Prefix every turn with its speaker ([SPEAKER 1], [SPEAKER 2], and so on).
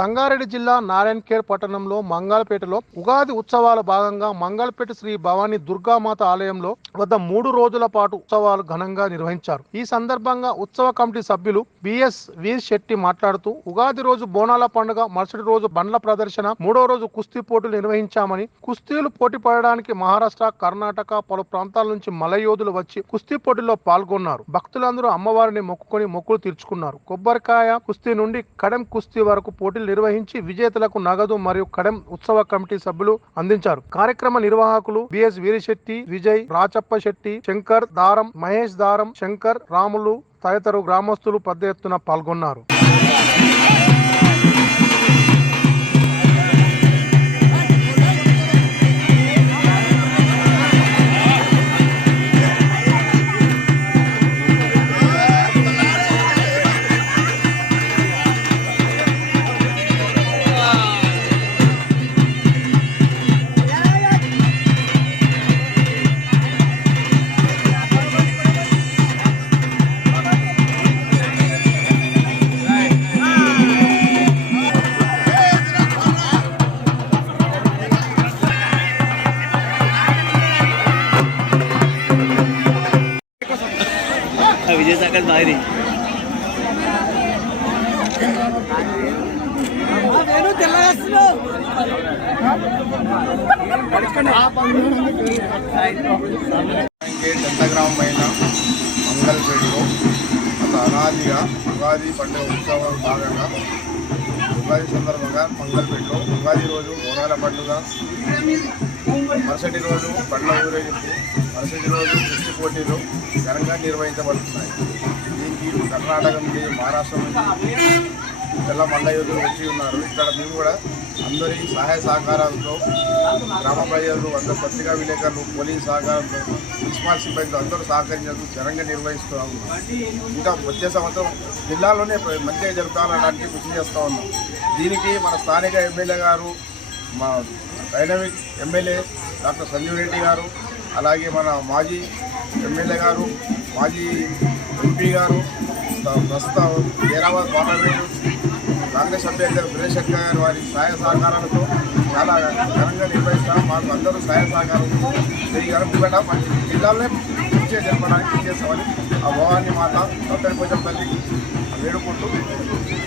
[SPEAKER 1] సంగారెడ్డి జిల్లా నారాయణఖేడ్ పట్టణంలో మంగళపేటలో ఉగాది ఉత్సవాల భాగంగా మంగళపేట శ్రీ భవానీ దుర్గామాత ఆలయంలో వద్ద మూడు రోజుల పాటు ఉత్సవాలు ఘనంగా నిర్వహించారు. ఈ సందర్భంగా ఉత్సవ కమిటీ సభ్యులు బిఎస్ వీర్ శెట్టి మాట్లాడుతూ ఉగాది రోజు బోనాల పండుగ మరుసటి రోజు బండ్ల ప్రదర్శన మూడో రోజు కుస్తీ పోటీలు నిర్వహించామని కుస్తీలు పోటీ పడడానికి మహారాష్ట్ర కర్ణాటక పలు ప్రాంతాల నుంచి మలయోధులు వచ్చి కుస్తీ పోటీలో పాల్గొన్నారు. భక్తులందరూ అమ్మవారిని మొక్కుకొని మొక్కులు తీర్చుకున్నారు. కొబ్బరికాయ కుస్తీ నుండి కడెం కుస్తీ వరకు పోటీలు నిర్వహించి విజేతలకు నగదు మరియు కడెం ఉత్సవ కమిటీ సభ్యులు అందించారు. కార్యక్రమ నిర్వాహకులు బిఎస్ వీరిశెట్టి విజయ్ రాచప్ప శెట్టి శంకర్ దారం మహేష్ దారం శంకర్ రాములు తదితరు గ్రామస్తులు పెద్ద ఎత్తున పాల్గొన్నారు.
[SPEAKER 2] విజయ్ సాగర్ మాదిరి
[SPEAKER 3] ఇంకే పైన మంగళపేటలో గత అనాదిగా ఉగాది పండుగ ఉత్సవం భాగంగా ఉగాది సందర్భంగా మంగళపేటలో ఉగాది రోజు బోనాల పండుగ. మరుసటి రోజు పండ్ల ఊరేగింపు. మరుసటి రోజు కుస్తీ పోటీలు ఘనంగా నిర్వహించబడుతున్నాయి. దీనికి కర్ణాటక నుండి మహారాష్ట్ర నుండి తెల్ల మల్ల యోధులు వచ్చి ఉన్నారు. ఇక్కడ మేము కూడా అందరి సహాయ సహకారాలతో గ్రామ ప్రజలు అందరూ పత్రికా విలేకరులు పోలీస్ సహకారంతో మున్సిపాల్ సిబ్బందితో అందరూ సహకరించేందుకు ఘనంగా నిర్వహిస్తూ ఉన్నాం ఇంకా వచ్చే సంవత్సరం జిల్లాలోనే మంచిగా జరుపుకోవాలడానికి కృషి చేస్తూ ఉన్నాం. దీనికి మన స్థానిక ఎమ్మెల్యే గారు మా dynamic MLA doctor Sanjeev Reddy గారు అలాగే మన మాజీ ఎమ్మెల్యే గారు మాజీ ఎంపీ గారు ప్రస్తుతం హైదరాబాద్ పార్లమెంటు కాంగ్రెస్ అభ్యర్థి సురేష్ గారు వారి సహాయ సహకారాలతో చాలా ఘనంగా నిర్వహిస్తాం. మాకు అందరూ సహాయ సహకారం చేయగలం ఎందుకంటే మన జిల్లాలోనే మంచిగా జరపడానికి చేస్తామని ఆ భవాన్ని మాత దొక్కడి కొంచెం తల్లి వేడుకుంటూ